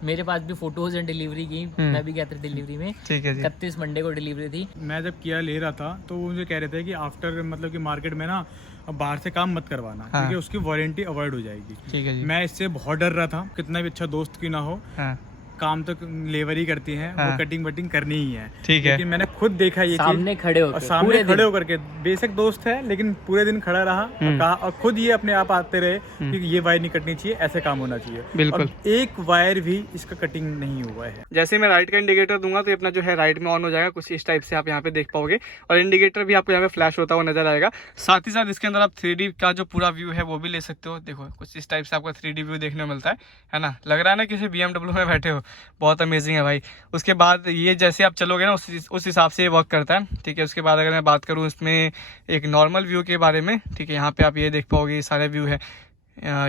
मेरे पास भी फोटोज हैं डिलीवरी की, मैं भी गया था डिलीवरी में। ठीक है जी। 31 मंडे को डिलीवरी थी। मैं जब किया ले रहा था तो वो मुझे कह रहे थे कि आफ्टर मतलब कि मार्केट में ना बाहर से काम मत करवाना, हाँ। क्योंकि उसकी वारंटी अवॉइड हो जाएगी। ठीक है जी। मैं इससे बहुत डर रहा था, कितना भी अच्छा दोस्त की ना हो, हाँ। काम तो लेबर ही करती हैं, हाँ। वो कटिंग वटिंग करनी ही है। ठीक है। लेकिन मैंने खुद देखा ये सामने चीज, खड़े और होकर सामने खड़े होकर के, बेशक दोस्त है लेकिन पूरे दिन खड़ा रहा और कहा, और खुद ये अपने आप आते रहे कि ये वायर नहीं कटनी चाहिए, ऐसे काम होना चाहिए। बिल्कुल। और एक वायर भी इसका कटिंग नहीं हुआ है। जैसे मैं राइट का इंडिकेटर दूंगा तो ये अपना जो है राइट में ऑन हो जाएगा, कुछ इस टाइप से आप यहाँ पे देख पाओगे, और इंडिकेटर भी आपको यहाँ पे फ्लैश होता हुआ नजर आएगा। साथ ही साथ इसके अंदर आप 3D का जो पूरा व्यू है वो भी ले सकते हो। देखो कुछ इस टाइप से आपको 3D व्यू देखने को मिलता है ना, लग रहा है ना किसी BMW में बैठे हो, बहुत अमेजिंग है भाई। उसके बाद ये जैसे आप चलोगे ना उस हिसाब से ये वर्क करता है। ठीक है, उसके बाद अगर मैं बात करूँ इसमें एक नॉर्मल व्यू के बारे में, ठीक है, यहाँ पे आप ये देख पाओगे ये सारे व्यू है।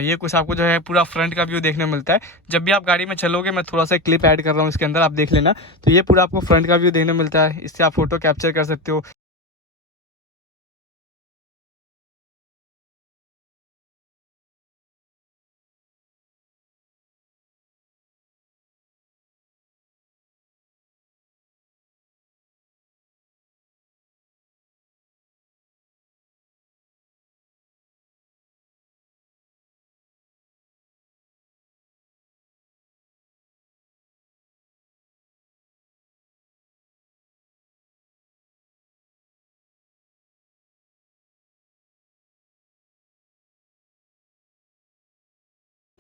ये कुछ आपको जो है पूरा फ्रंट का व्यू देखने को मिलता है। जब भी आप गाड़ी में चलोगे, मैं थोड़ा सा क्लिप ऐड कर रहा हूँ इसके अंदर, आप देख लेना, तो ये पूरा आपको फ्रंट का व्यू देखने को मिलता है। इससे आप फोटो कैप्चर कर सकते हो।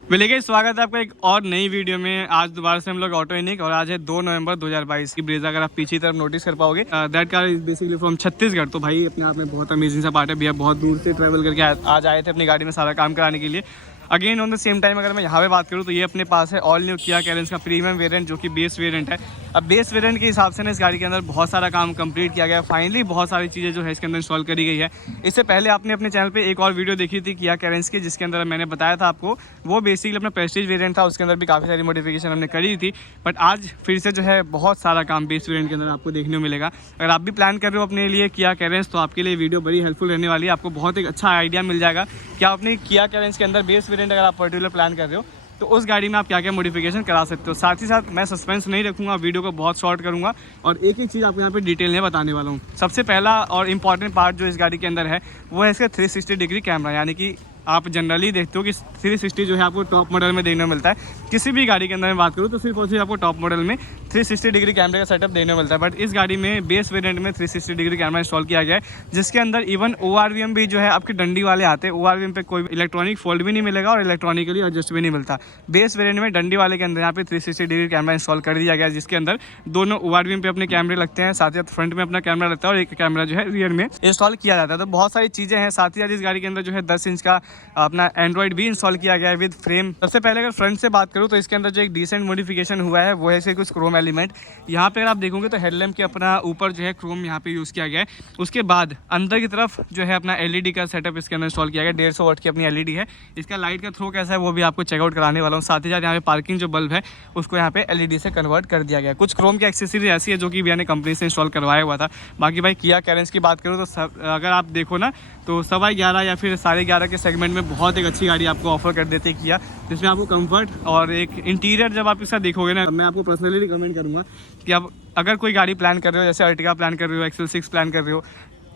मिलेगा, स्वागत है आपका एक और नई वीडियो में। आज दोबारा से हम लोग ऑटो यूनिक, और आज है 2 नवंबर 2022 की ब्रेजा। अगर आप पीछे की तरफ नोटिस कर पाओगे, that car is basically from Chhattisgarh. तो भाई अपने आप में बहुत अमेजिंग सा पार्ट है। भैया बहुत दूर से ट्रैवल करके आज आए थे अपनी गाड़ी में सारा काम कराने के लिए। Again on the same time अगर मैं यहाँ पे बात करूँ तो ये अपने पास है ऑल न्यू किया कैरेंस का प्रीमियम वेरिएंट, जो कि बेस वेरिएंट है। अब बेस वेरिएंट के हिसाब से ना इस गाड़ी के अंदर बहुत सारा काम कंप्लीट किया गया है। फाइनली बहुत सारी चीज़ें जो है इसके अंदर इंस्टॉल करी गई है। इससे पहले आपने अपने चैनल पे एक और वीडियो देखी थी किया कैरेंस की, जिसके अंदर मैंने बताया था आपको, वो बेसिकली अपना प्रेस्टीज वेरिएंट था, उसके अंदर भी काफ़ी सारी मॉडिफिकेशन हमने करी थी। बट आज फिर से जो है बहुत सारा काम बेस वेरिएंट के अंदर आपको देखने को मिलेगा। अगर आप भी प्लान कर रहे हो अपने लिए किया कैरेंस, तो आपके लिए वीडियो बड़ी हेल्पफुल रहने वाली है। आपको बहुत एक अच्छा आइडिया मिल जाएगा कि आप अपनी किया कैरेंस के अंदर बेस वेरिएंट अगर आप पर्टिकुलर प्लान कर रहे हो तो उस गाड़ी में आप क्या क्या मॉडिफिकेशन करा सकते हो। साथ ही साथ मैं सस्पेंस नहीं रखूंगा, वीडियो को बहुत शॉर्ट करूंगा और एक एक चीज़ आपको यहाँ पे डिटेल में बताने वाला हूँ। सबसे पहला और इम्पॉर्टेंट पार्ट जो इस गाड़ी के अंदर है वो है इसका 360 डिग्री कैमरा। यानी कि आप जनरली देखते हो कि 360 जो है आपको टॉप मॉडल में देखने को मिलता है। किसी भी गाड़ी के अंदर मैं बात करूँ तो सिर्फ और सिर्फ आपको टॉप मॉडल में 360 डिग्री कैमरे का सेटअप देखने को मिलता है। बट इस गाड़ी में बेस वेरिएंट में 360 डिग्री कैमरा इंस्टॉल किया गया है, जिसके अंदर इवन ORVM भी जो है आपके डंडी वाले आते हैं। ORVM पे कोई इलेक्ट्रॉनिक फोल्ड भी नहीं मिलेगा और इलेक्ट्रॉनिकली एडजस्ट भी नहीं मिलता। बेस वेरिएंट में डंडी वाले के अंदर यहाँ पे 360 डिग्री कैमरा इंस्टॉल कर दिया गया है, जिसके अंदर दोनों ORVM पे अपने कैमरे लगते हैं, साथ ही साथ फ्रंट में अपना कैमरा लगता है और एक कैमरा जो है रियर में इंस्टॉल किया जाता है। तो बहुत सारी चीज़ें हैं। साथ ही साथ इस गाड़ी के अंदर जो है 10 इंच का अपना एंड्रॉइड भी इंस्टॉल किया गया है विद फ्रेम। सबसे पहले अगर फ्रंट से बात करूँ तो इसके अंदर जो एक डिसेंट मॉडिफिकेशन हुआ है वो है इसके कुछ क्रोम एलिमेंट। यहाँ पे अगर आप देखोगे तो हेडलैम्प के अपना ऊपर जो है क्रोम यहाँ पे यूज़ किया गया है। उसके बाद अंदर की तरफ जो है अपना LED का सेटअप इसके अंदर इंस्टॉल किया गया। 150 वाट की अपनी LED है। इसका लाइट का थ्रो कैसा है वो भी आपको चेकआउट कराने वाला हूँ। साथ ही साथ यहाँ पे पार्किंग जो बल्ब है उसको यहाँ पे LED से कन्वर्ट कर दिया गया है। कुछ क्रोम की एक्सेसरीज ऐसी है जो कि भैया ने कंपनी से इंस्टॉल करवाया हुआ था। बाकी भाई किया कैरेंस की बात करूँ तो अगर आप देखो ना तो 11.25 या फिर 11.5 के सेगमेंट में बहुत एक अच्छी गाड़ी आपको ऑफर कर देते हैं किया, जिसमें आपको कंफर्ट और एक इंटीरियर जब आप इसका देखोगे ना, मैं आपको पर्सनली रिकमेंड करूँगा कि आप अगर कोई गाड़ी प्लान कर रहे हो, जैसे अर्टिगा प्लान कर रहे हो, XL6 प्लान कर रहे हो,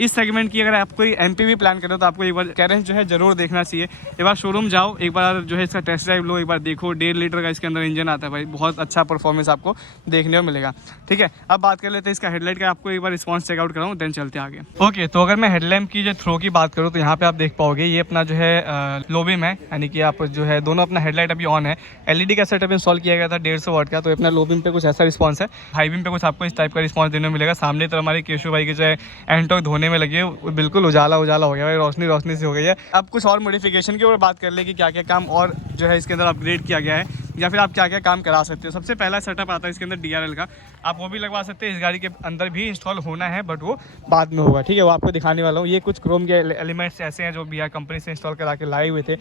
इस सेगमेंट की अगर आप कोई MPV प्लान कर रहे हो तो आपको एक बार कैरेंस जो है ज़रूर देखना चाहिए। एक बार शोरूम जाओ, एक बार जो है इसका टेस्ट ड्राइव लो, एक बार देखो। 1.5 लीटर का इसके अंदर इंजन आता है भाई, बहुत अच्छा परफॉर्मेंस आपको देखने को मिलेगा। ठीक है, अब बात कर लेते हैं इसका हेडलाइट का। आपको एक बार रिस्पॉन्स चेकआउट कराऊँ देन चलते आगे। ओके, तो अगर मैं हेडलैम्प की जो थ्रो की बात करूँ तो यहाँ पे आप देख पाओगे ये अपना जो है लो बीम है, यानी कि आप जो है दोनों अपना हेडलाइट अभी ऑन है। LED का सेटअप इंस्टॉल किया गया था 150 वाट का, तो अपना लो बीम पे कुछ ऐसा रिस्पॉन्स है। हाई बीम पे कुछ आपको इस टाइप का रिस्पॉन्स देने को मिलेगा। सामने तरफ हमारे केशव भाई के जो है एंटॉक धोने में लगे, बिल्कुल उजाला हो गया भाई, रोशनी रोशनी से हो गई है। अब कुछ और मॉडिफिकेशन की ओर बात कर ले कि क्या क्या काम और जो है इसके अंदर अपग्रेड किया गया है या फिर आप क्या क्या काम करा सकते हो। सबसे पहला सेटअप आता है इसके अंदर DRL का, आप वो भी लगवा सकते हैं। इस गाड़ी के अंदर भी इंस्टॉल होना है बट वो बाद में होगा। ठीक है, वो आपको दिखाने वाला हूँ। ये कुछ क्रोम के एलिमेंट्स ऐसे हैं जो भैया कंपनी से इंस्टॉल करा के लाए हुए थे।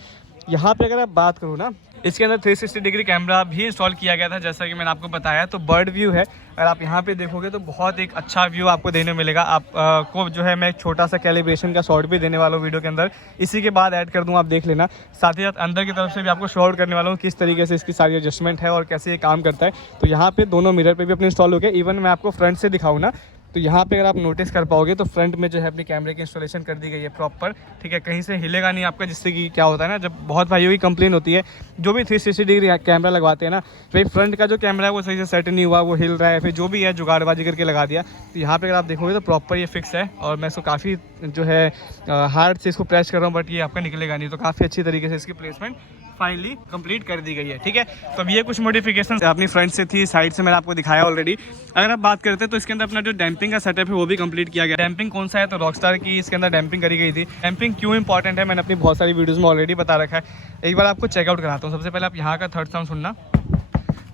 यहाँ पे अगर आप बात करूँ ना, इसके अंदर 360 डिग्री कैमरा भी इंस्टॉल किया गया था, जैसा कि मैंने आपको बताया। तो बर्ड व्यू है, अगर आप यहाँ पे देखोगे तो बहुत एक अच्छा व्यू आपको देने मिलेगा। आप को जो है मैं एक छोटा सा कैलिब्रेशन का शॉट भी देने वाला हूँ वीडियो के अंदर, इसी के बाद ऐड कर दूँ, आप देख लेना। साथ ही साथ अंदर की तरफ से भी आपको शॉट करने वाला हूँ किस तरीके से इसकी सारी एडजस्टमेंट है और कैसे ये काम करता है। तो यहाँ पे दोनों मिरर पे भी अपने इंस्टॉल हो गए। इवन मैं आपको फ्रंट से दिखाऊँ ना, तो यहाँ पे अगर आप नोटिस कर पाओगे तो फ्रंट में जो है अपनी कैमरे की इंस्टॉलेशन कर दी गई है प्रॉपर, ठीक है। कहीं से हिलेगा नहीं आपका, जिससे कि क्या होता है ना, जब बहुत भाइयों की कंप्लेन होती है जो भी 360 डिग्री कैमरा लगवाते हैं ना, भाई फ्रंट का जो कैमरा है वो सही से सेट नहीं हुआ, वो हिल रहा है, फिर जो भी है जुगाड़बाजी करके लगा दिया। तो यहाँ पे अगर आप देखोगे तो प्रॉपर ये फिक्स है, और मैं इसको काफ़ी जो है हार्ड से इसको प्रेस कर रहा हूँ, बट ये आपका निकलेगा नहीं। तो काफ़ी अच्छी तरीके से इसकी प्लेसमेंट फाइनली कंप्लीट कर दी गई है, ठीक है। तो अब ये कुछ मॉडिफिकेशन अपनी फ्रंट से थी, साइड से मैंने आपको दिखाया ऑलरेडी। अगर आप बात करते हैं तो इसके अंदर अपना जो डैम्पिंग का सेटअप है वो भी कंप्लीट किया गया। डैम्पिंग कौन सा है, तो रॉकस्टार की इसके अंदर डैम्पिंग करी गई थी। डैम्पिंग क्यों इंपॉर्टेंट है मैंने अपनी बहुत सारी वीडियोज़ में ऑलरेडी बता रखा है, एक बार आपको चेकआउट कराता हूँ। सबसे पहले आप यहाँ का थर्ड साउंड सुनना,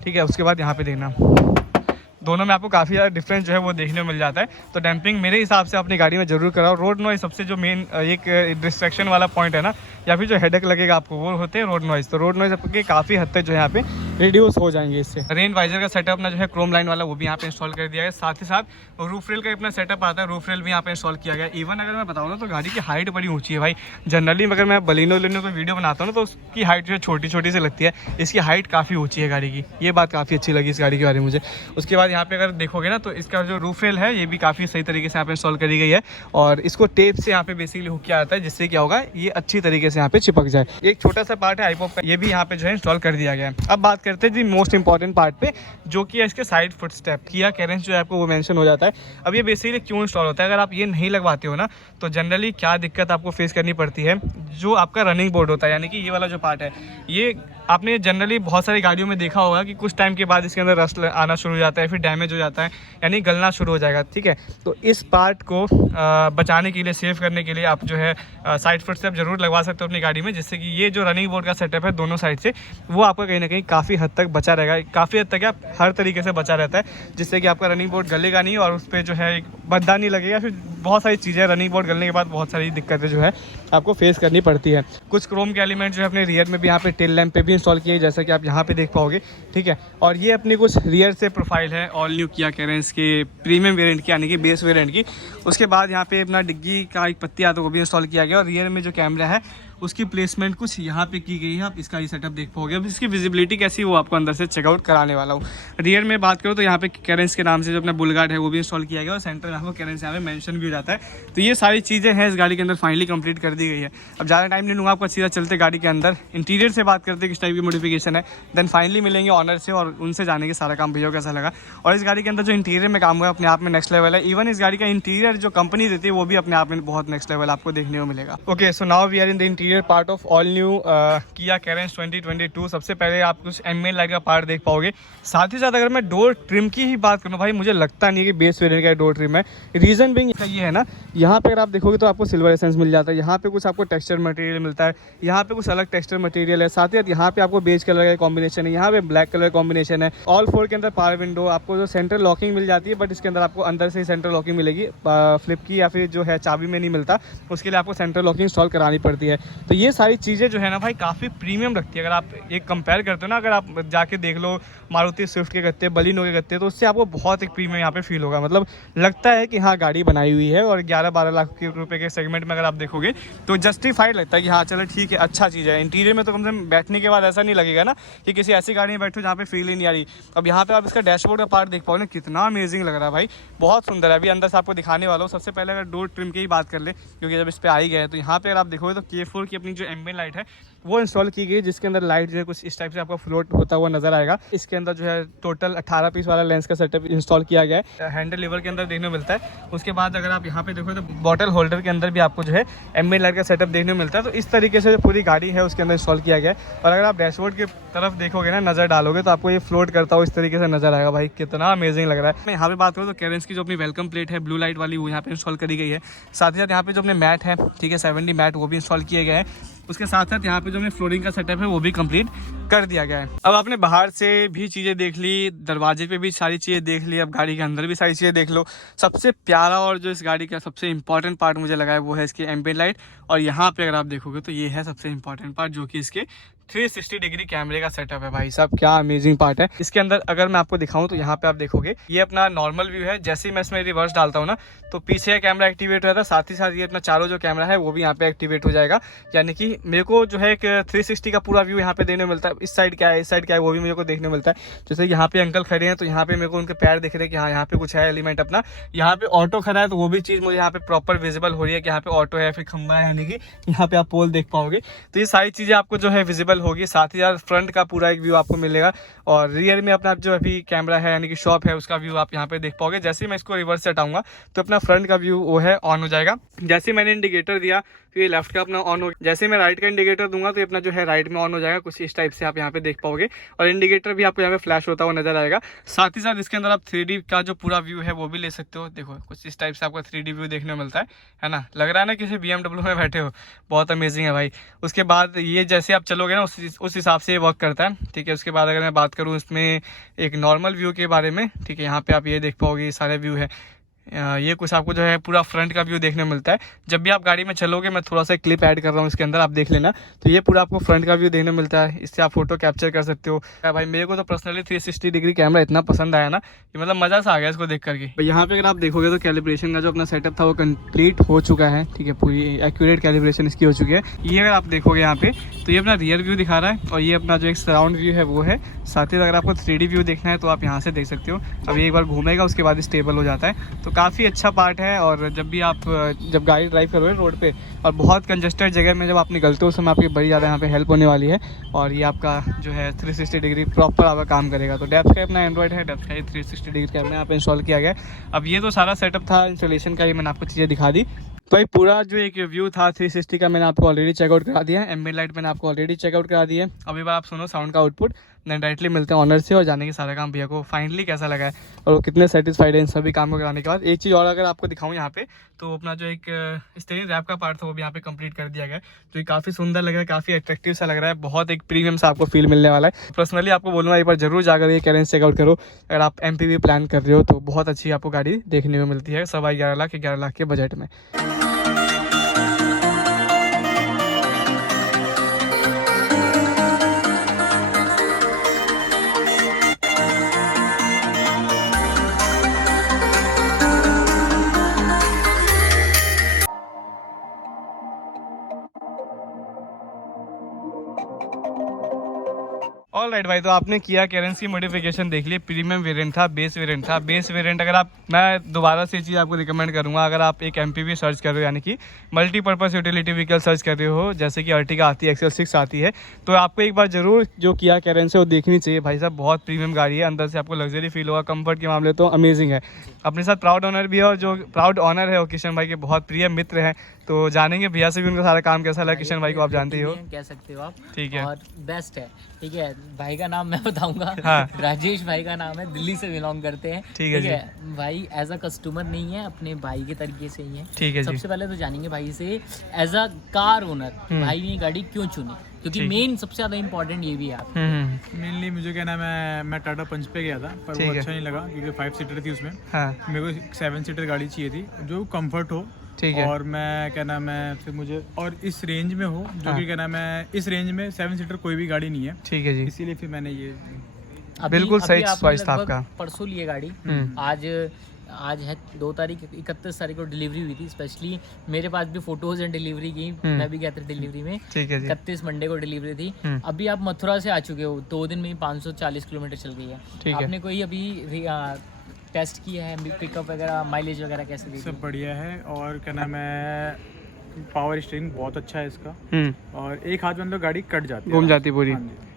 ठीक है, उसके बाद यहाँ पे देखना, दोनों में आपको काफ़ी ज़्यादा डिफरेंस जो है वो देखने को मिल जाता है। तो डैम्पिंग मेरे हिसाब से अपनी गाड़ी में जरूर कराओ। रोड नॉइज सबसे जो मेन एक डिस्ट्रैक्शन वाला पॉइंट है ना, या फिर जो हेडेक लगेगा आपको, वो होते हैं रोड नॉइज। तो रोड नॉइज आपके काफ़ी हद तक जो है यहाँ पे रिड्यूस हो जाएंगे इससे। रेन वाइजर का सेटअप अपना जो है क्रोम लाइन वाला वो भी यहाँ पे इंस्टॉल कर दिया है। साथ ही साथ रूफ रेल का अपना सेटअप आता है, रूफ रेल भी यहाँ पे इंस्टॉल किया गया। इवन अगर मैं बताऊँ ना तो गाड़ी की हाइट बड़ी ऊँची है भाई। जनरली अगर मैं बलिनो को वीडियो बनाता हूँ ना तो उसकी हाइट जो है छोटी छोटी से लगती है, इसकी हाइट काफ़ी ऊँची है गाड़ी की। ये बात काफ़ी अच्छी लगी इस गाड़ी के बारे में मुझे। उसके बाद यहाँ पे अगर देखोगे ना तो इसका जो रूफ रेल है ये भी काफ़ी सही तरीके से यहाँ पे इंस्टॉल करी गई है, और इसको टेप से यहाँ पे बेसिकली हुक किया जाता है, जिससे क्या होगा ये अच्छी तरीके से यहाँ पे चिपक जाए। एक छोटा सा पार्ट है आईपॉप का, ये भी यहाँ पे जो है इंस्टॉल कर दिया गया है। अब बात करते हैं जी मोस्ट इंपॉर्टेंट पार्ट पे, जो कि है इसके side footstep. Kia Carens जो है आपको वो मेंशन हो जाता है। अब ये बेसिकली क्यों इंस्टॉल होता है, अगर आप ये नहीं लगवाते हो ना तो जनरली क्या दिक्कत आपको फेस करनी पड़ती है, जो आपका रनिंग बोर्ड होता है, यानी कि ये वाला जो पार्ट है, ये आपने जनरली बहुत सारी गाड़ियों में देखा होगा कि कुछ टाइम के बाद इसके अंदर रस्ट आना शुरू हो जाता है, फिर डैमेज हो जाता है, यानी गलना शुरू हो जाएगा, ठीक है। तो इस पार्ट को बचाने के लिए, सेव करने के लिए आप जो है साइड फुट स्टेप जरूर लगवा सकते हो अपनी गाड़ी में, जिससे कि ये जो रनिंग बोर्ड का सेटअप है दोनों साइड से, वो आपका कहीं ना कहीं काफ़ी हद तक बचा रहेगा। काफ़ी हद तक आप हर तरीके से बचा रहता है, जिससे कि आपका रनिंग बोर्ड गलेगा नहीं और उस पर जो है एक बद्दा नहीं लगेगा। फिर बहुत सारी चीज़ें रनिंग बोर्ड गलने के बाद बहुत सारी दिक्कतें जो है आपको फेस करनी पड़ती है। कुछ क्रोम के एलिमेंट जो है अपने रियर में भी यहाँ पे टेल लैंप पे भी इंस्टॉल किए, जैसा कि आप यहाँ पे देख पाओगे, ठीक है। और ये अपनी कुछ रियर से प्रोफाइल है ऑल न्यू किया कैरेंस के प्रीमियम वेरिएंट की, यानी कि बेस वेरिएंट की। उसके बाद यहाँ पे अपना डिग्गी का एक पत्ती आता है वो भी इंस्टॉल किया गया, और रियर में जो कैमरा है उसकी प्लेसमेंट कुछ यहाँ पे की गई है। आप इसका ये सेटअप देख पाओगे। अब इसकी विजिबिलिटी कैसी वो आपको अंदर से चेकआउट कराने वाला हूँ। रियर में बात करूँ तो यहाँ पे कैरेंस के नाम से जो अपना बुलगार्ड है वो भी इंस्टॉल किया गया, और सेंटर में आपको कैरेंस यहाँ पे मेंशन भी हो जाता है। तो ये सारी चीज़ें हैं इस गाड़ी के अंदर फाइनली कंप्लीट कर दी गई है। अब ज़्यादा टाइम नहीं लूँगा आपको, सीधा चलते गाड़ी के अंदर इंटीरियर से बात करते किस टाइप की मॉडिफिकेशन है, देन फाइनली मिलेंगे ऑनर से और उनसे जाने के सारा काम भैया कैसा लगा। और इस गाड़ी के अंदर जो इंटीरियर में काम हुआ है अपने आप में नेक्स्ट लेवल है। इवन इस गाड़ी का इंटीरियर जो कंपनी देती है वो भी अपने आप में बहुत नेक्स्ट लेवल आपको देखने को मिलेगा। Okay, so now we are in the interior part of all new Kia Carens 2022। सबसे पहले आप कुछ एमएन लाइट का पार्ट देख पाओगे। साथ ही साथ अगर मैं डोर ट्रिम की ही बात करूँ भाई, मुझे लगता नहीं है कि बेस वेरिएंट का डोर ट्रिम है। रीज़न बिंग इसका ये है ना, यहाँ पे अगर आप देखोगे तो आपको सिल्वर एसेंस मिल जाता है, यहाँ पे कुछ आपको टेक्सचर मटेरियल मिलता है, यहाँ पे कुछ अलग टेक्सचर मटेरियल है। साथ ही साथ यहाँ पे आपको बेज कलर का कॉम्बिनेशन है, यहाँ पे ब्लैक कलर कॉम्बिनेशन है। ऑल फोर के अंदर पावर विंडो, आपको जो सेंट्रल लॉकिंग मिल जाती है, बट इसके अंदर आपको अंदर से ही सेंट्रल लॉकिंग मिलेगी, फ्लिप की या फिर जो है चाबी में नहीं मिलता, उसके लिए आपको सेंट्रल लॉकिंग इंस्टॉल करानी पड़ती है। तो ये सारी चीज़ें जो है ना भाई काफ़ी प्रीमियम रखती है। अगर आप एक कंपेयर करते हो ना, अगर आप जाके देख लो मारुति स्विफ्ट के गत्ते, बलिनो के गत्ते, तो उससे आपको बहुत एक प्रीमियम यहाँ पे फील होगा। मतलब लगता है कि हाँ गाड़ी बनाई हुई है, और 11-12 लाख रुपए के सेगमेंट में अगर आप देखोगे तो जस्टिफाइड लगता है कि हाँ चलो ठीक है, अच्छा चीज़ है। इंटीरियर में तो कम से कम बैठने के बाद ऐसा नहीं लगेगा ना कि किसी ऐसी गाड़ी में बैठो जहाँ पे फील ही नहीं आ रही। अब यहाँ पे आप इसका डैशबोर्ड का पार्ट देख पाओ ना, कितना अमेजिंग लग रहा है भाई, बहुत सुंदर है। अभी अंदर से आपको दिखाने वाला हूँ। सबसे पहले अगर डोर ट्रिम की ही बात कर ले, क्योंकि जब इस पर आई गया है, तो यहाँ पे अगर आप देखोगे तो K4 की अपनी जो एम्बिएंट लाइट है वो इंस्टॉल की गई, जिसके अंदर लाइट जो है कुछ इस टाइप से आपको फ्लोट होता हुआ नजर आएगा। इसके अंदर जो है टोटल 18 पीस वाला लेंस का सेटअप इंस्टॉल किया गया है, हैंडल लीवर के अंदर देखने को मिलता है। उसके बाद अगर आप यहाँ पे देखो तो बॉटल होल्डर के अंदर भी आपको जो है एम्बिएंट लाइट का सेटअप देखने को मिलता है। तो इस तरीके से जो पूरी गाड़ी है उसके अंदर इंस्टॉल किया गया है। और अगर आप डैशबोर्ड की तरफ देखोगे ना, नजर डालोगे, तो आपको ये फ्लोट करता हुआ इस तरीके से नजर आएगा। भाई कितना अमेजिंग लग रहा है। मैं यहाँ पे बात करूँ तो कैरेंस की जो अपनी वेलकम प्लेट है ब्लू लाइट वाली, वो यहाँ पे इंस्टॉल करी गई है। साथ ही साथ यहाँ पे जो अपने मैट है, ठीक है, 70 मैट, वो भी इंस्टॉल किए गए हैं। उसके साथ साथ यहाँ पे जो हमें फ्लोरिंग का सेटअप है वो भी कंप्लीट कर दिया गया है। अब आपने बाहर से भी चीज़ें देख ली, दरवाजे पे भी सारी चीज़ें देख ली, अब गाड़ी के अंदर भी सारी चीज़ें देख लो। सबसे प्यारा और जो इस गाड़ी का सबसे इंपॉर्टेंट पार्ट मुझे लगा है वो है इसकी एम्बिएंट लाइट। और यहाँ पे अगर आप देखोगे तो ये है सबसे इंपॉर्टेंट पार्ट, जो कि इसके 360 डिग्री कैमरे का सेटअप है। भाई साहब क्या अमेजिंग पार्ट है। इसके अंदर अगर मैं आपको दिखाऊं तो यहाँ पे आप देखोगे ये अपना नॉर्मल व्यू है। जैसे ही मैं इसमें रिवर्स डालता हूँ ना तो पीछे का कैमरा एक्टिवेट हो जाता है, साथ ही साथ ये अपना चारों जो कैमरा है वो भी यहाँ पे एक्टिवेट हो जाएगा। यानी कि मेरे को जो है एक 360 का पूरा व्यू यहाँ पे देखने मिलता है। इस साइड क्या है, इस साइड क्या है, वो भी मेरे को देखने मिलता है। जैसे यहाँ पे अंकल खड़े हैं तो यहाँ पे मेरे को उनके पैर दिख रहे हैं कि हाँ यहाँ पे कुछ है एलिमेंट अपना। यहाँ पे ऑटो खड़ा है तो वो भी चीज़ मुझे यहाँ पे प्रॉपर विजिबल हो रही है कि यहाँ पे ऑटो है, फिर खंबा है, यानी कि यहाँ पे आप पोल देख पाओगे। तो ये सारी चीज़ें आपको जो है विजिबल होगी। साथ ही फ्रंट का पूरा एक व्यू आपको मिलेगा और रियर में अपना जो अभी कैमरा है यानी कि शॉप है उसका व्यू आप यहाँ पे देख पाओगे। जैसे ही मैं इसको रिवर्स से हटाऊंगा तो अपना फ्रंट का व्यू वो है ऑन हो जाएगा। जैसे मैंने इंडिकेटर दिया तो ये लेफ्ट का अपना ऑन हो, जैसे मैं राइट का इंडिकेटर दूंगा तो ये अपना जो है राइट में ऑन हो जाएगा। कुछ इस टाइप से आप यहाँ पे देख पाओगे और इंडिकेटर भी आपको यहाँ पे फ्लैश होता हुआ नजर आएगा। साथ ही साथ इसके अंदर आप 3D का जो पूरा व्यू है वो भी ले सकते हो। देखो कुछ इस टाइप से आपको 3D व्यू देखने को मिलता है ना। लग रहा है ना किसी BMW में बैठे हो, बहुत अमेजिंग है भाई। उसके बाद ये जैसे आप चलोगे ना उस हिसाब से वर्क करता है, ठीक है। उसके बाद अगर मैं बात करूँ इसमें एक नॉर्मल व्यू के बारे में, ठीक है, यहाँ पे आप ये देख पाओगे ये सारे व्यू है। ये कुछ आपको जो है पूरा फ्रंट का व्यू देखने मिलता है। जब भी आप गाड़ी में चलोगे, मैं थोड़ा सा क्लिप ऐड कर रहा हूँ इसके अंदर, आप देख लेना। तो ये पूरा आपको फ्रंट का व्यू देखने मिलता है, इससे आप फोटो कैप्चर कर सकते हो। भाई मेरे को तो पर्सनली 360 डिग्री कैमरा इतना पसंद आया ना कि मतलब मज़ा सा आ गया इसको देख करके। यहाँ पे अगर आप देखोगे तो कैलिब्रेशन का जो अपना सेटअप था वो कंप्लीट हो चुका है, ठीक है। पूरी एक्यूरेट कैलिब्रेशन इसकी हो चुकी है। ये अगर आप देखोगे यहाँ पे तो ये अपना रियर व्यू दिखा रहा है और ये अपना जो एक सराउंड व्यू है वो है। साथ ही अगर आपको 3D व्यू देखना है तो आप यहाँ से देख सकते हो। अब ये एक बार घूमेगा उसके बाद स्टेबल हो जाता है, तो काफ़ी अच्छा पार्ट है। और जब भी आप जब गाड़ी ड्राइव करोगे रोड पे और बहुत कंजस्टेड जगह में जब आप निकलते हो उस समय आपकी बड़ी ज़्यादा यहाँ पे हेल्प होने वाली है। और ये आपका जो है 360 डिग्री प्रॉपर आपका काम करेगा। तो डेप्थ का अपना एंड्रॉइड है, डेप्थ का 360 डिग्री कैमरा यहाँ पे इंस्टॉल किया गया। अब ये तो सारा सेटअप था इंस्टॉलेशन का, ये मैंने आपको चीज़ें दिखा दी। तो भाई पूरा जो एक व्यू था 360 का मैंने आपको ऑलरेडी चेकआउट करा दिया है। एम्बिएंट लाइट मैंने आपको ऑलरेडी चेकआउट करा दी है। अभी बार आप सुनो साउंड का आउटपुट, देन डायरेक्टली मिलते हैं ऑनर से और जाने के सारा काम भैया को फाइनली कैसा लगा है और वो कितने सेटिस्फाइड है इन सभी काम को कराने के बाद। एक चीज़ और अगर आपको दिखाऊं यहाँ पे तो अपना जो एक स्टीयरिंग रैप का पार्ट था वो भी यहाँ पे कंप्लीट कर दिया गया है, जो काफ़ी सुंदर लग रहा है, काफ़ी अट्रैक्टिव सा लग रहा है। बहुत एक प्रीमियम सा आपको फील मिलने वाला है। पर्सनली आपको बोलूँगा एक बार जरूर जाकर ये कैरेंस चेकआउट करो। अगर आप MPV प्लान कर रहे हो तो बहुत अच्छी आपको गाड़ी देखने को मिलती है 11.5 लाख के बजट में। ऑलराइट भाई, तो आपने किया कैरेंस की मॉडिफिकेशन देख ली। प्रीमियम वेरिएंट था, बेस वेरिएंट था। बेस वेरिएंट अगर आप, मैं दोबारा से चीज़ आपको रिकमेंड करूंगा, अगर आप एक MPV सर्च कर रहे हो यानी कि मल्टीपर्पज़ यूटिलिटी व्हीकल सर्च कर रहे हो, जैसे कि अर्टिगा आती है, XL6 आती है, तो आपको एक बार जरूर जो किया कैरेंस है वो देखनी चाहिए। भाई साहब बहुत प्रीमियम गाड़ी है, अंदर से आपको लग्जरी फील होगा। कंफर्ट के मामले तो अमेजिंग है। अपने साथ प्राउड ऑनर भी है और जो प्राउड ऑनर है वो किशन भाई के बहुत प्रिय मित्र हैं। तो जानेंगे भैया से भी उनका सारा काम कैसा लगा। किशन भाई को आप जानते ही हो, कह सकते हो आप, ठीक है, और बेस्ट है, ठीक है। भाई का नाम मैं बताऊंगा, हाँ। राजेश भाई का नाम है, दिल्ली से बिलोंग करते हैं, ठीक है भाई एज अ कस्टमर नहीं है, अपने भाई के तरीके से ही है, ठीक है। सबसे पहले तो जानेंगे भाई से एज अ कार ओनर भाई ने गाड़ी क्यों चुनी, क्योंकि मेन सबसे ज्यादा इम्पोर्टेंट ये भी है। मेनली मुझे क्या नाम है, मैं टाटा पंच पे गया था पर वो अच्छा नहीं लगा क्योंकि 5 सीटर थी उसमें। हाँ। मेरे को 7 सीटर गाड़ी चाहिए थी जो कंफर्ट हो, ठीक है। और मैं क्या नाम है फिर मुझे और इस रेंज में हो जो कि क्या नाम है इस रेंज में 7 सीटर कोई भी गाड़ी नहीं है, ठीक है जी। इसीलिए फिर मैंने ये बिल्कुल सही चॉइस था आपका। परसों लिए गाड़ी, आज है 2 तारीख, 31 तारीख को डिलीवरी हुई थी। स्पेशली मेरे पास भी फोटोज एंड डिलीवरी की, मैं भी गया था डिलीवरी में, ठीक है जी। 31 मंडे को डिलीवरी थी। अभी आप मथुरा से आ चुके हो, 2 दिन में ही 540 किलोमीटर चल गई है। आपने कोई अभी टेस्ट किया है, पिकअप वगैरह, माइलेज वगैरह कैसे दी? सब बढ़िया है और क्या नाम है पावर स्टीयरिंग बहुत अच्छा है इसका, और एक हाथ में तो गाड़ी कट जाती है, घूम जाती पूरी।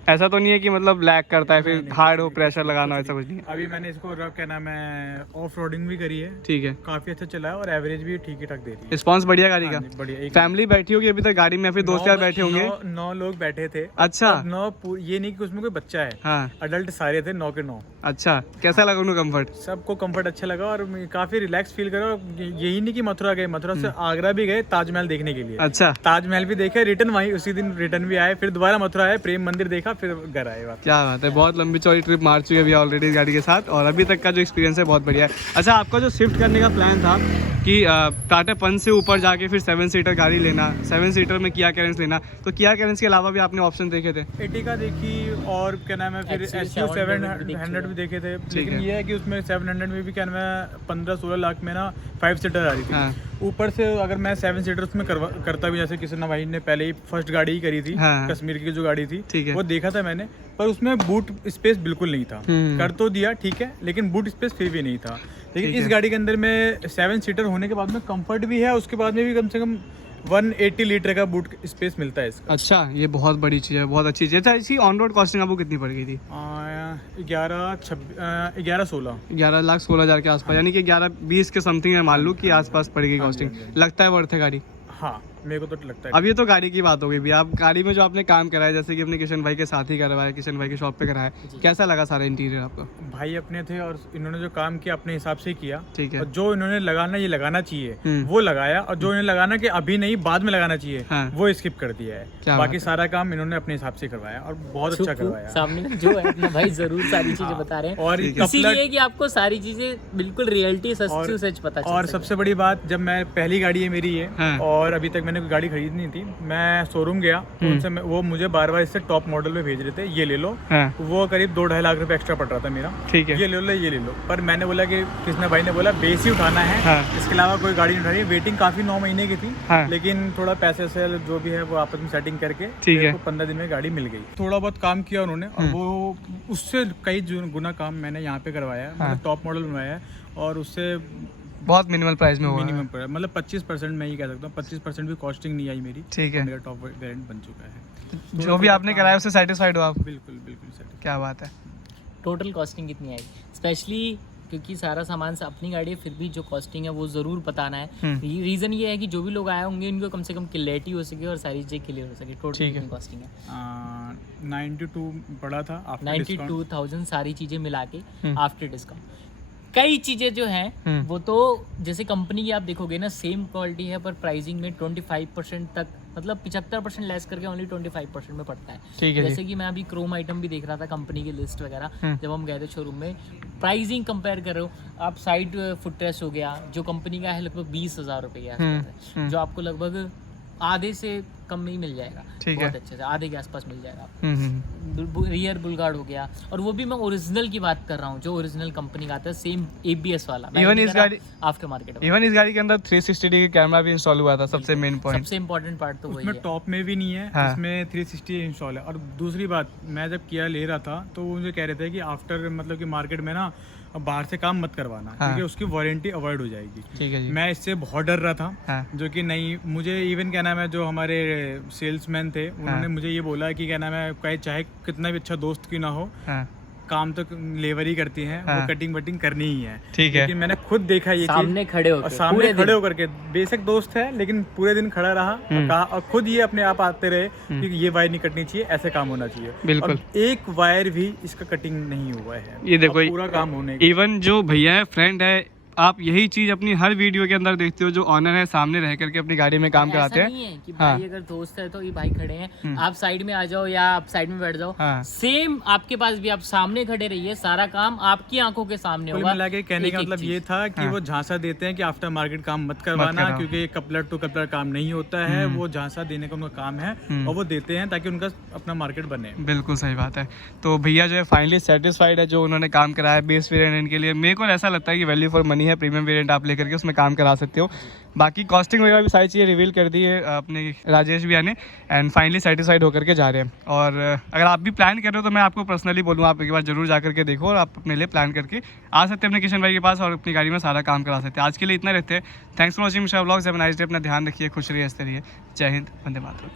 ऐसा तो नहीं है कि मतलब लैग करता है फिर हार्ड हो प्रेशर लगाना ऐसा कुछ नहीं है? अभी मैंने इसको क्या नाम है ऑफ रोडिंग भी करी है, ठीक है, काफी अच्छा चला है और एवरेज भी ठीक ही ठाक दे रही है। रिस्पॉन्स बढ़िया गाड़ी का? बढ़िया। फैमिली बैठी होगी अभी तक गाड़ी में या फिर दोस्त यार बैठे होंगे? 9 लोग बैठे थे। अच्छा। 9 ये नहीं कि उसमें कोई बच्चा है, हाँ, अडल्ट सारे थे 9 के 9। अच्छा, कैसा लगा उन्हें कंफर्ट? सबको कंफर्ट अच्छा लगा और काफी रिलैक्स फील करो। यही नहीं कि मथुरा गए, मथुरा से आगरा भी गए ताजमहल देखने के लिए। अच्छा, ताजमहल भी देखे, रिटर्न वहीं उसी दिन रिटर्न भी आए, फिर दोबारा मथुरा आए, प्रेम मंदिर देखा, फिर घर आए। क्या बात है, बहुत लंबी चौड़ी ट्रिप मार चुके हैं ऑलरेडी इस गाड़ी के साथ और अभी तक का जो एक्सपीरियंस है बहुत बढ़िया है। अच्छा, आपका जो शिफ्ट करने का प्लान था कि टाटा पंच से ऊपर जाके फिर 7 सीटर गाड़ी लेना, 7 सीटर में किया कैरेंस लेना, तो किया कैरेंस के अलावा भी आपने ऑप्शन देखे थे? एटिका देखी और क्या नाम है फिर SU 700 भी देखे थे, लेकिन ये है कि उसमें 700 में भी क्या नाम है 15-16 लाख में ना 5 सीटर आ रही थी। हाँ। ऊपर से अगर मैं 7 सीटर उसमें करता भी, जैसे किशन भाई ने पहले ही फर्स्ट गाड़ी ही करी थी, हाँ। कश्मीर की जो गाड़ी थी ठीक है। वो देखा था मैंने, पर उसमें बूट स्पेस बिल्कुल नहीं था। कर तो दिया ठीक है, लेकिन बूट स्पेस फिर भी नहीं था। लेकिन इस गाड़ी के अंदर में 7 सीटर होने के बाद में कंफर्ट भी है, उसके बाद में भी कम से कम 180 लीटर का बूट स्पेस मिलता है इसका। अच्छा, ये बहुत बड़ी चीज़ है, बहुत अच्छी चीज़ है। अच्छा, इसकी ऑन रोड कॉस्टिंग आपको कितनी पड़ गई थी? 11,16,000 के आसपास, यानी कि 11-20 के समथिंग है, मान लो कि आसपास पड़ गई कॉस्टिंग। लगता है वर्थ है गाड़ी? हाँ, मेरे को तो लगता है। अब ये तो गाड़ी की बात हो गई भैया, आप गाड़ी में जो आपने काम कराया, जैसे कि अपने किशन भाई के साथ ही करवाया, किशन भाई के शॉप पे कराया, कैसा लगा सारा इंटीरियर आपको? भाई अपने थे और इन्होंने जो काम किया अपने हिसाब से किया, ठीक है। और जो इन्होंने लगाना चाहिए वो लगाया, और जो इन्हें लगाना कि अभी नहीं बाद में लगाना चाहिए, हाँ। वो स्किप कर दिया है। बाकी सारा काम इन्होंने अपने हिसाब से करवाया और बहुत अच्छा करवाया। सामने जो है अपना भाई जरूर सारी चीजें बता रहे हैं, और इसीलिए कि आपको सारी चीजें बिल्कुल रियलिटी सच सच पता चल। और सबसे बड़ी बात, जब मैं पहली गाड़ी है मेरी ये, और अभी तक मैंने कोई गाड़ी खरीदनी थी, मैं शोरूम गया तो उनसे वो मुझे बार-बार इससे टॉप मॉडल में भेज रहे थे, ये ले लो। वो करीब 2-2.5 लाख रुपए एक्स्ट्रा पड़ रहा था मेरा, ठीक है, ये ले लो। पर मैंने बोला कि किसने भाई ने बोला बेस ही उठाना है, इसके अलावा कोई गाड़ी नहीं उठानी। वेटिंग काफी 9 महीने की थी, लेकिन थोड़ा पैसे से जो भी है वो आपस में सेटिंग करके 15 दिन में गाड़ी मिल गई। थोड़ा बहुत काम किया उन्होंने, और वो उससे कई गुना काम मैंने यहाँ पे करवाया है, मतलब टॉप मॉडल बनवाया है, और उससे बहुत मिनिमल प्राइस में हुआ, मिनिमम पर मतलब 25% मैं ही कह सकता हूँ, 25% भी कॉस्टिंग नहीं आई मेरी। ठीक है, मेरा टॉप वेरिएंट बन चुका है। जो भी आपने कराया उससे सेटिस्फाइड हो आप? बिल्कुल बिल्कुल। क्या बात है। टोटल कॉस्टिंग कितनी आई? स्पेशली क्योंकि सारा सामान से अपनी गाड़ी है, फिर भी जो कॉस्टिंग है वो ज़रूर बताना है। रीज़न ये है कि जो भी लोग आए होंगे उनको कम से कम क्लियरिटी हो सके और सारी चीज़ें क्लियर हो सके। टोटल कितनी कॉस्टिंग है? 92 पड़ा था, 92,000 सारी चीज़ें मिला के आफ्टर डिस्काउंट। कई चीज़ें जो हैं वो तो जैसे कंपनी की आप देखोगे ना, सेम क्वालिटी है पर प्राइसिंग में 25% तक, मतलब 75% लेस करके ओनली 25% में पड़ता है। जैसे कि मैं अभी क्रोम आइटम भी देख रहा था, कंपनी की लिस्ट वगैरह जब हम गए थे शोरूम में, प्राइसिंग कंपेयर करो आप, साइड फुटरेस्ट हो गया जो कंपनी का है लगभग 20,000 रुपये के आसपास है, जो आपको लगभग आधे से कम में ही मिल जाएगा, बहुत अच्छे से आधे के आसपास मिल जाएगा आपको। रियर बुलगार्ड हो गया, और वो भी मैं ओरिजिनल की बात कर रहा हूँ, जो ओरिजिनल कंपनी का आता है, सेम ABS वाला। इवन इस गाड़ी आफ्टर मार्केट, इवन इस गाड़ी के अंदर 360 डिग्री कैमरा भी इंस्टॉल हुआ था, सबसे मेन पॉइंट, सबसे इम्पोर्टेंट पार्ट तो वही है। टॉप में भी नहीं है, इसमें 360 इंस्टॉल है। और दूसरी बात, मैं जब किया ले रहा था तो वो मुझे कह रहे थे कि आफ्टर मतलब कि मार्केट में ना बाहर से काम मत करवाना, क्योंकि उसकी वारंटी अवॉइड हो जाएगी। ठीक है जी। मैं इससे बहुत डर रहा था, जो कि नहीं, मुझे इवन क्या नाम है जो हमारे सेल्समैन थे उन्होंने मुझे ये बोला कि क्या नाम है, चाहे कितना भी अच्छा दोस्त क्यों ना हो, काम तो लेबर ही करती हैं, वो कटिंग वटिंग करनी ही है। ठीक है, लेकिन मैंने खुद देखा ये सामने खड़े होकर के, बेशक दोस्त है लेकिन पूरे दिन खड़ा रहा और कहा, और खुद ये अपने आप आते रहे कि ये वायर नहीं कटनी चाहिए, ऐसे काम होना चाहिए। बिल्कुल, एक वायर भी इसका कटिंग नहीं हुआ है, ये देखो पूरा काम होने। इवन जो भैया है, फ्रेंड है, आप यही चीज अपनी हर वीडियो के अंदर देखते हो, जो ऑनर है सामने रह करके अपनी गाड़ी में काम कराते हैं। नहीं है कि भाई अगर दोस्त है तो ये भाई खड़े हैं, आप साइड में आ जाओ या आप साइड में बैठ जाओ, सेम आपके पास भी आप सामने खड़े रहिए, सारा काम आपकी आंखों के सामने होगा। कहने का मतलब ये था कि वो झांसा देते हैं कि आफ्टर मार्केट काम मत करवाना, क्योंकि कपलर टू कपलर काम नहीं होता है, वो झांसा देने का उनका काम है और वो देते हैं ताकि उनका अपना मार्केट बने। बिल्कुल सही बात है। तो भैया जो है फाइनली सेटिस्फाइड है जो उन्होंने काम कराया बेस वेरिएंट इनके लिए। मेरे को ऐसा लगता है कि वैल्यू फॉर मनी है, प्रीमियम वेरिएंट आप लेकर के उसमें काम करा सकते हो। बाकी कॉस्टिंग वगैरह भी सारी चीज़ें रिवील कर दी है अपने राजेश भैया ने, एंड फाइनली सेटिस्फाइड होकर के जा रहे हैं। और अगर आप भी प्लान कर रहे हो तो मैं आपको पर्सनली बोलूँ, आप एक बार जरूर जा करके देखो और आप अपने लिए प्लान करके आ सकते हैं अपने किशन भाई के पास और अपनी गाड़ी में सारा काम करा सकते हैं। आज के लिए इतना रहते हैं। Thanks for watching Mishra vlogs. Have a nice day. अपना ध्यान रखिए, खुश रहिए, हंसते रहिए। जय हिंद, वंदे मातरम।